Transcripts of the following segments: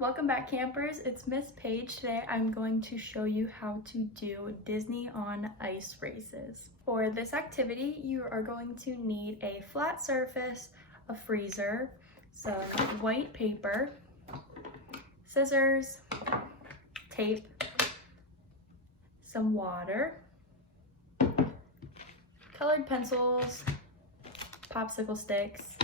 Welcome back, campers. It's Miss Paige. Today I'm going to show you how to do Disney on Ice races. For this activity, you are going to need a flat surface, a freezer, some white paper, scissors, tape, some water, colored pencils, popsicle sticks,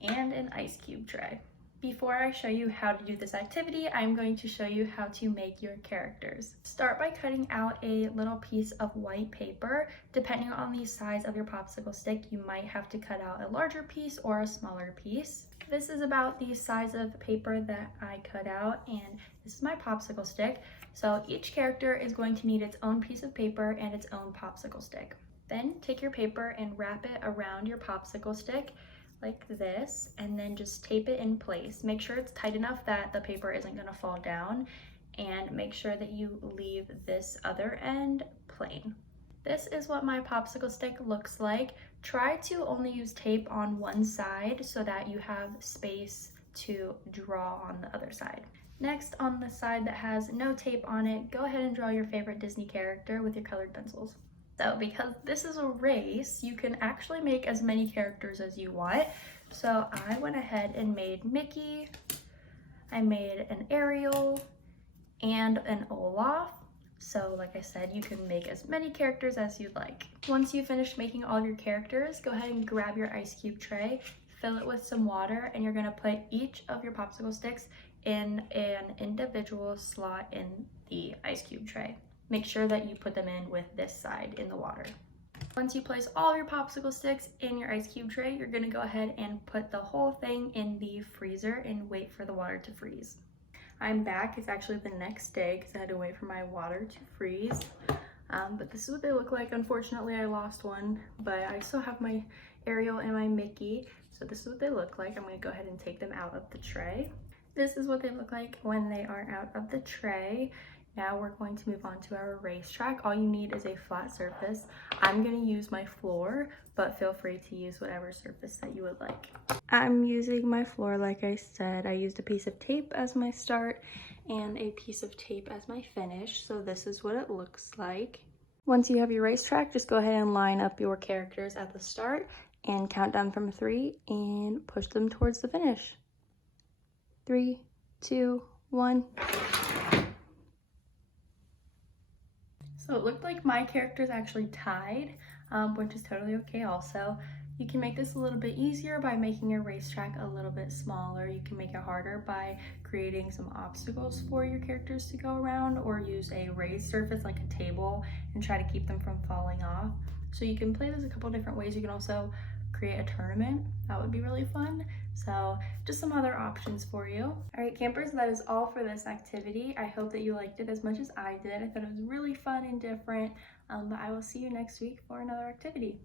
and an ice cube tray. Before I show you how to do this activity, I'm going to show you how to make your characters. Start by cutting out a little piece of white paper. Depending on the size of your popsicle stick, you might have to cut out a larger piece or a smaller piece. This is about the size of paper that I cut out, and this is my popsicle stick. So each character is going to need its own piece of paper and its own popsicle stick. Then take your paper and wrap it around your popsicle stick like this, and then just tape it in place. Make sure it's tight enough that the paper isn't going to fall down, and make sure that you leave this other end plain. This is what my popsicle stick looks like. Try to only use tape on one side so that you have space to draw on the other side. Next, on the side that has no tape on it, go ahead and draw your favorite Disney character with your colored pencils. So because this is a race, you can actually make as many characters as you want. So I went ahead and made Mickey, I made an Ariel, and an Olaf. So like I said, you can make as many characters as you'd like. Once you finish making all of your characters, go ahead and grab your ice cube tray, fill it with some water, and you're gonna put each of your popsicle sticks in an individual slot in the ice cube tray. Make sure that you put them in with this side in the water. Once you place all your popsicle sticks in your ice cube tray, you're gonna go ahead and put the whole thing in the freezer and wait for the water to freeze. I'm back. It's actually the next day because I had to wait for my water to freeze. But this is what they look like. Unfortunately, I lost one, but I still have my Ariel and my Mickey. So this is what they look like. I'm gonna go ahead and take them out of the tray. This is what they look like when they are out of the tray. Now we're going to move on to our racetrack. All you need is a flat surface. I'm going to use my floor, but feel free to use whatever surface that you would like. I'm using my floor like I said. I used a piece of tape as my start and a piece of tape as my finish. So this is what it looks like. Once you have your racetrack, just go ahead and line up your characters at the start and count down from 3 and push them towards the finish. 3, 2, 1. So it looked like my characters actually tied, which is totally okay also. You can make this a little bit easier by making your racetrack a little bit smaller. You can make it harder by creating some obstacles for your characters to go around, or use a raised surface like a table and try to keep them from falling off. So you can play this a couple different ways. You can also create a tournament. That would be really fun. So just some other options for you. All right, campers, that is all for this activity. I hope that you liked it as much as I did. I thought it was really fun and different, but I will see you next week for another activity.